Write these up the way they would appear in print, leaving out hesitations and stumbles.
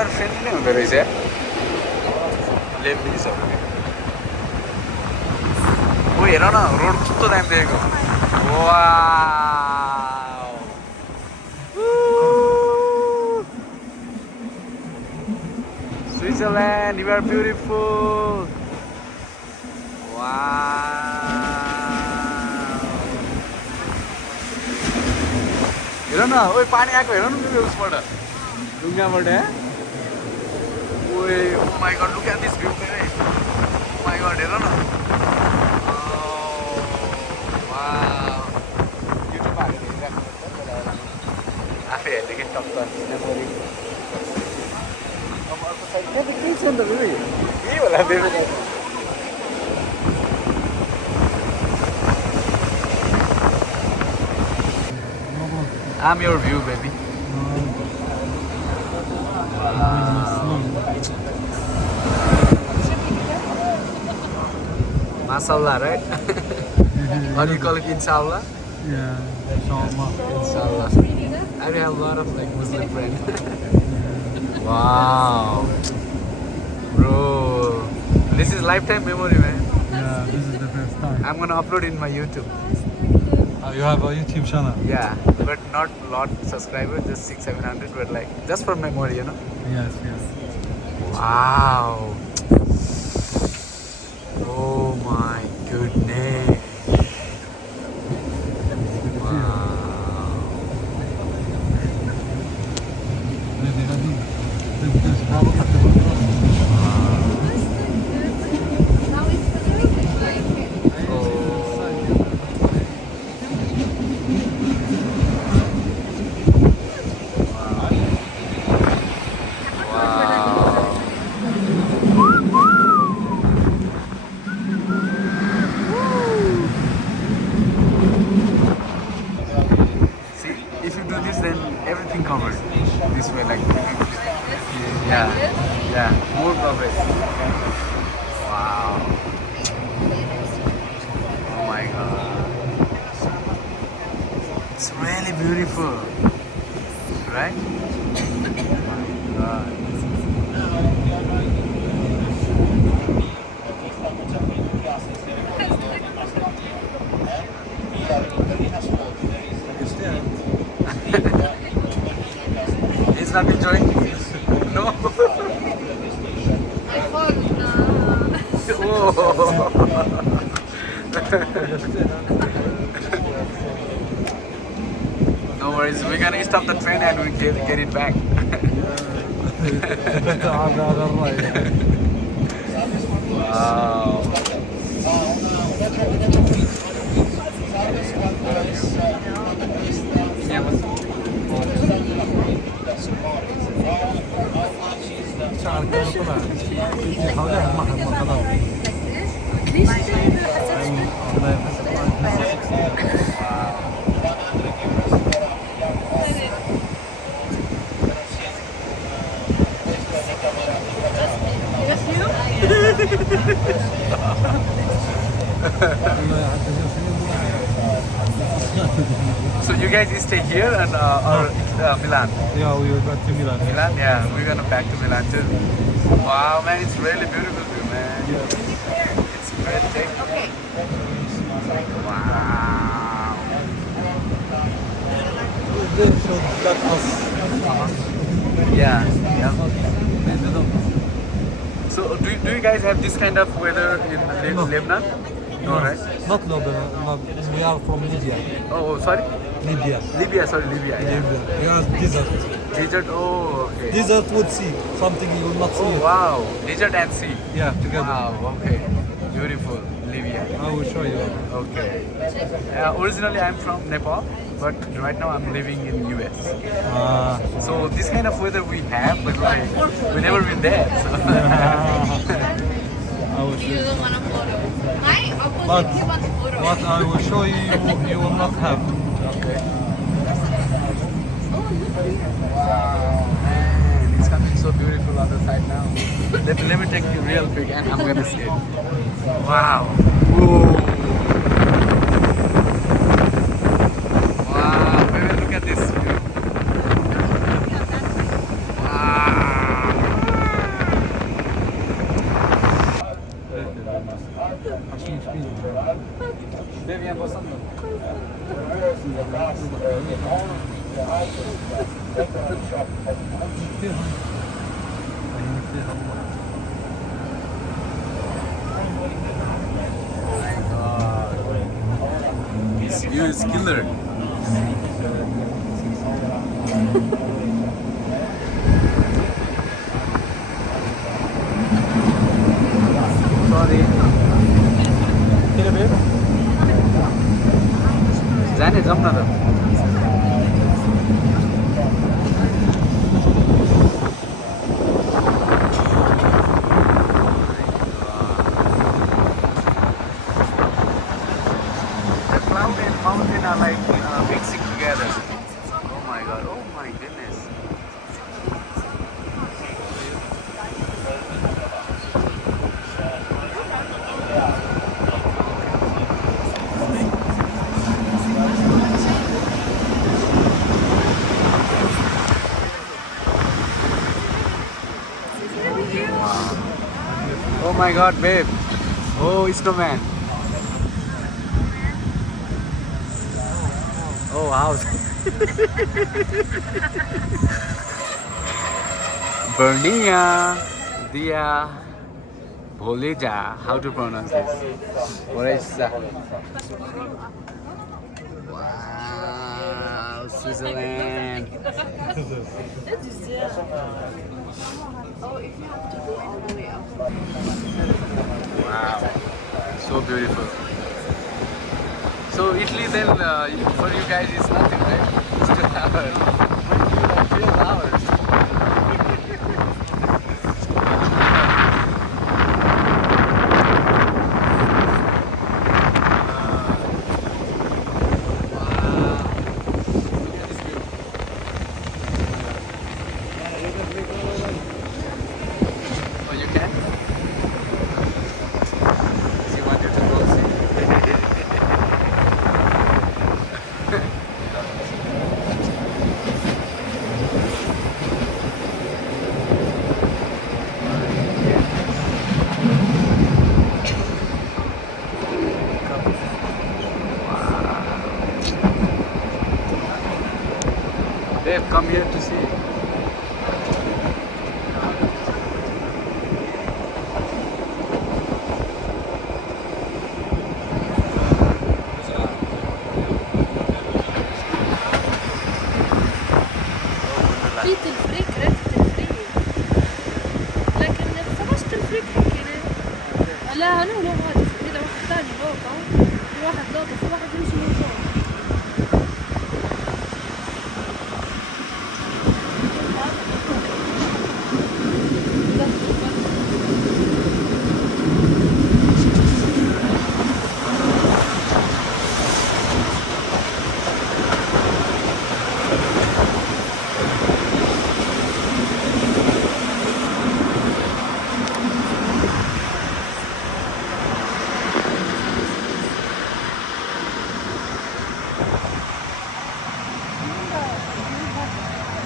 उनीहरू फ्रेन्डली हुँदो रहेछ लेब्लिजहरू ओ हेर न रोड कस्तो दामी देखेको wow Switzerlabd, you are beautiful wow हेर न ओइ पानी आएको हेर न मेरो उसबाट ढुङ्गाबाट ओए oh my god look at this view oh my god हेर न युट्युबमा हालेर हेरिराख्नु आफै हेर्ने कि टक्क मेमोरी अब अर्को साइड त्यहाँ त केही छ नि त फेरि यही होला फेरि I'm your view, baby. Mashallah, right? Or you call it inshallah? Yeah, inshallah. Inshallah. I have a lot of like Muslim friends. Wow. Bro. This is lifetime memory, man. Yeah, this is the best time. I'm gonna upload in my YouTube. You have a YouTube channel? Yeah, but not a lot subscribers, just 600-700, but like just for memory, you know? Yes, yes. Wow. Oh my goodness. Everything covered this way, like yeah, more progress. Wow. Oh my god. It's really beautiful, right? Oh my god. He's not enjoying it. No. No worries, we're gonna stop the train and we get it back. Wow. So you guys stay here and or Milan? Yeah, we will back to Milan. Milan, yeah, we're gonna back to Milan too. Wow, man, it's really beautiful too, man. Yeah. It's breathtaking. Wow. They should let us. Yeah, yeah. So do you guys have this kind of weather in Lebanon? No, right? Not Lebanon. We are from Libya. Oh, sorry? Libya. Libya, sorry, Libya. Yeah. Libya. We are desert. Desert, oh, okay. Desert would see something you will not see. Oh, wow. Desert and sea. Yeah, together. Wow, okay. Beautiful, Libya. I will show you. Okay. Originally, I'm from Nepal, but right now I'm living in US. So this kind of weather we have, but like, we never been there. So. I will show You you. don't want a photo. Hi, opposite, But you want a photo. what I will show you, you will not have. Okay. Wow, man, it's coming so beautiful on the side now. Let me take you real quick and I'm gonna see it. Wow. Whoa. Wow, baby, look at this view. Wow. Beviamo passando. This view is killer. Sorry. जाने जाऊँ न त The cloud and mountain are like mixing together. Oh my god, oh my goodness. Oh my god, babe. Oh, snowman. Oh, house. Bernina, dia, Boleja. How to pronounce this? Moritz. Wow, Switzerland. Oh, if you have to go all the way up. Wow, so beautiful. So Italy then, for you guys is nothing, right? It's 2 hours. But you like 12 hours. Oh, you can? She wanted to go see. They've come here to see. في تلفريك ريت تلفريك لكن خرجت تلفريك حكينا لا هنا ولو هذا هذا واحد ثاني لوطة في واحد لوطة في واحد يمشي من فوق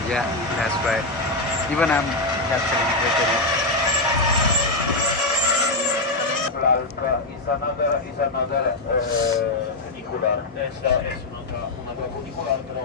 Yeah, that's right. Even I'm capturing is another funicular. Esta es una funicular, pero